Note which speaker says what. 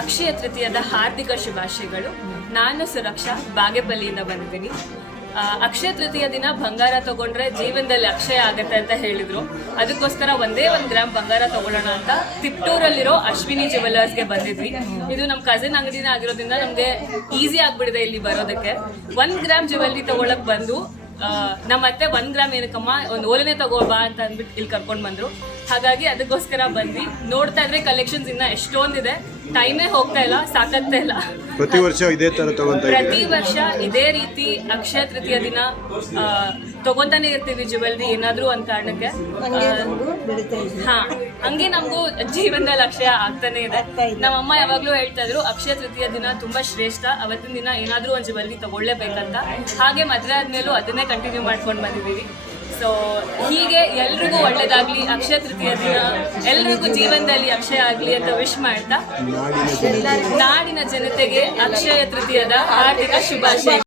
Speaker 1: ಅಕ್ಷಯ ತೃತೀಯದ ಹಾರ್ದಿಕ ಶುಭಾಶಯಗಳು. ನಾನು ಸುರಕ್ಷಾ ಬಾಗೇಪಲ್ಲಿಯಿಂದ ಬಂದಿದ್ದೀನಿ. ಅಕ್ಷಯ ತೃತೀಯ ದಿನ ಬಂಗಾರ ತಗೊಂಡ್ರೆ ಜೀವನದಲ್ಲಿ ಅಕ್ಷಯ ಆಗತ್ತೆ ಅಂತ ಹೇಳಿದ್ರು. ಅದಕ್ಕೋಸ್ಕರ ಒಂದೇ ಒಂದ್ ಗ್ರಾಮ್ ಬಂಗಾರ ತಗೊಳ್ಳೋಣ ಅಂತ ತಿಪ್ಟೂರಲ್ಲಿರೋ ಅಶ್ವಿನಿ ಜ್ಯುವೆಲರ್ಸ್ಗೆ ಬಂದಿದ್ವಿ. ಇದು ನಮ್ಮ ಕಸಿನ್ ಅಂಗಡಿನ ಆಗಿರೋದ್ರಿಂದ ನಮ್ಗೆ ಈಸಿ ಆಗ್ಬಿಡಿದೆ ಇಲ್ಲಿ ಬರೋದಕ್ಕೆ. ಒಂದ್ ಗ್ರಾಮ್ ಜುವೆಲ್ಲರಿ ತಗೊಳಕ್ ಬಂದು ನಮ್ಮ ಅತ್ತೆ ಒಂದ್ ಗ್ರಾಮ್ ಏನಕ್ಕಮ್ಮ, ಒಂದು ಓಲೆನೆ ತಗೋಬಾ ಅಂತ ಅಂದ್ಬಿಟ್ಟು ಇಲ್ಲಿ ಕರ್ಕೊಂಡ್ ಬಂದ್ರು. ಹಾಗಾಗಿ ಅದಕ್ಕೋಸ್ಕರ ಬಂದ್ವಿ. ನೋಡ್ತಾ ಇದ್ರೆ ಕಲೆಕ್ಷನ್ಸ್ ಇನ್ನ ಎಷ್ಟೊಂದಿದೆ. ಟೈಮೇ ಹೋಗ್ತಾ ಇಲ್ಲ ಸಾಕಾಗ್ತಾ ಇಲ್ಲ.
Speaker 2: ಪ್ರತಿ ವರ್ಷ ಇದೇ ತರ ತಗೊಂತ
Speaker 1: ಪ್ರತಿ ವರ್ಷ ಇದೇ ರೀತಿ ಅಕ್ಷಯ ತೃತೀಯ ದಿನ ಆ, ತಗೊಂತಾನೆ ಇರ್ತೀವಿ ಜುವೆಲ್ರಿ ಏನಾದ್ರೂ ಒಂದ್ ಕಾರಣಕ್ಕೆ. ಹಾ ಹಂಗೆ ನಮಗೂ ಜೀವನದಲ್ಲಿ ಅಕ್ಷಯ ಆಗ್ತಾನೆ ಇದೆ. ನಮ್ಮಮ್ಮ ಯಾವಾಗ್ಲೂ ಹೇಳ್ತಾ ಇದ್ರು ಅಕ್ಷಯ ತೃತೀಯ ದಿನ ತುಂಬಾ ಶ್ರೇಷ್ಠ ಅವತ್ತಿನ ದಿನ ಏನಾದ್ರೂ ಒಂದ್ ಜುವೆಲ್ರಿ ತಗೊಳ್ಳೇಬೇಕಂತ. ಹಾಗೆ ಮದ್ವೆ ಆದ್ಮೇಲೂ ಅದನ್ನೇ ಕಂಟಿನ್ಯೂ ಮಾಡ್ಕೊಂಡು ಬಂದಿದ್ದೀವಿ. ಸೊ ಹೀಗೆ ಎಲ್ರಿಗೂ ಒಳ್ಳೇದಾಗ್ಲಿ ಅಕ್ಷಯ ತೃತೀಯ ದಿನ. ಎಲ್ರಿಗೂ ಜೀವನದಲ್ಲಿ ಅಕ್ಷಯ ಆಗ್ಲಿ ಅಂತ ವಿಶ್ ಮಾಡ್ತಾ. ನಾಡಿನ ಜನತೆಗೆ ಅಕ್ಷಯ ತೃತೀಯದ ಹಾರ್ದಿಕ ಶುಭಾಶಯ.